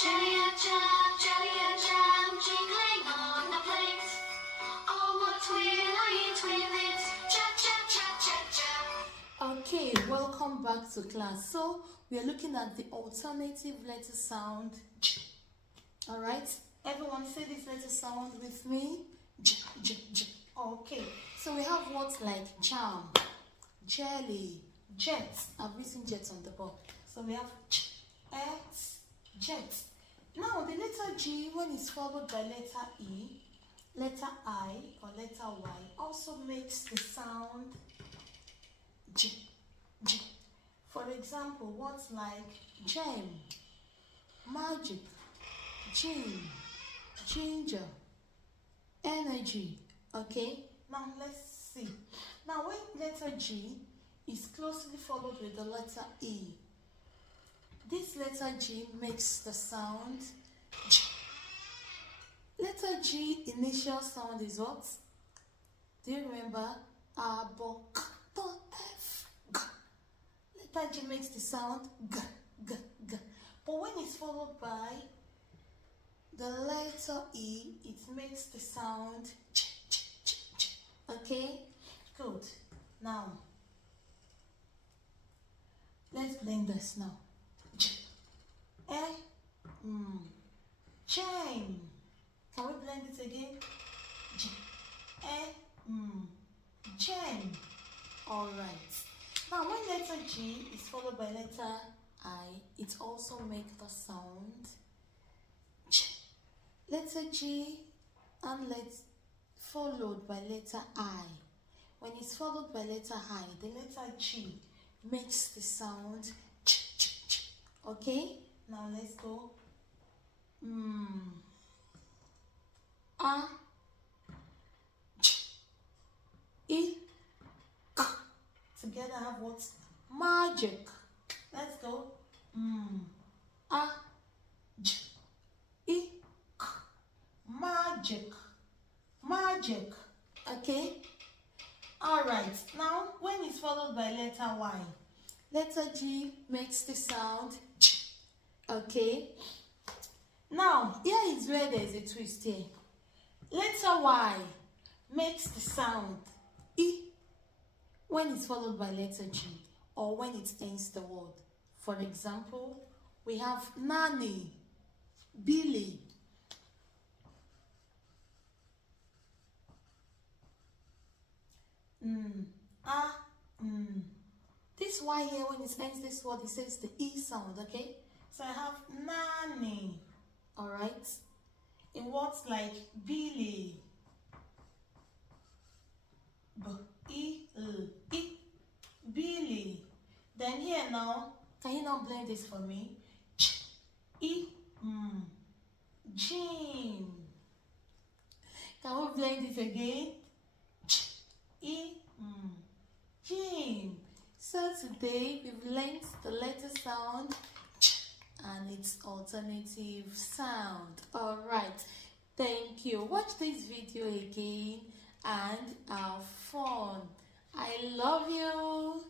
jelly a jam, jingling on the plate. Oh, what will I eat with it? Cha cha cha cha cha. Okay, welcome back to class. So we are looking at the alternative letter sound. All right, everyone say this letter sound with me. J, j, j. Okay, so we have words like jam, jelly, jet. I've written jet on the board. So we have jet. Now the letter G, when it's followed by letter E, letter I, or letter Y, also makes the sound J, J. For example, words like gem, magic, gin, ginger, energy. Okay, now let's see. Now when letter G is closely followed with the letter E, this letter G makes the sound G. Letter G initial sound is what? Do you remember? A, B, K, T, F, G. Letter G makes the sound G, G, G. But when it's followed by the letter E, it makes the sound J, J, J, J. Okay? Good. Now, let's blend this now. Chain. Can we blend it again? Chain. All right. Now, when letter G is followed by letter I, it also makes the sound J. Letter G and followed by letter I. When it's followed by letter I, the letter G makes the sound J, J, J. Okay? Now let's go. A, J, E, K. Together have what? Magic. Let's go. A, J, E, K. Magic. Magic. Okay? Alright. Now, when it's followed by letter Y, letter G makes the sound J. Okay? Now, here is where there is a twist here. Letter Y makes the sound E when it's followed by letter G or when it ends the word. For example, we have nanny, Billy, This Y here, when it ends this word, it says the E sound, okay? So I have nanny, all right? In words like Billy, B-E-L-E, Billy. Then here now, can you now blend this for me? Jean. Can we blend it again? Jean. So today we've learned the letter sound and its alternative sound. Alright, thank you. Watch this video again and have fun. I love you.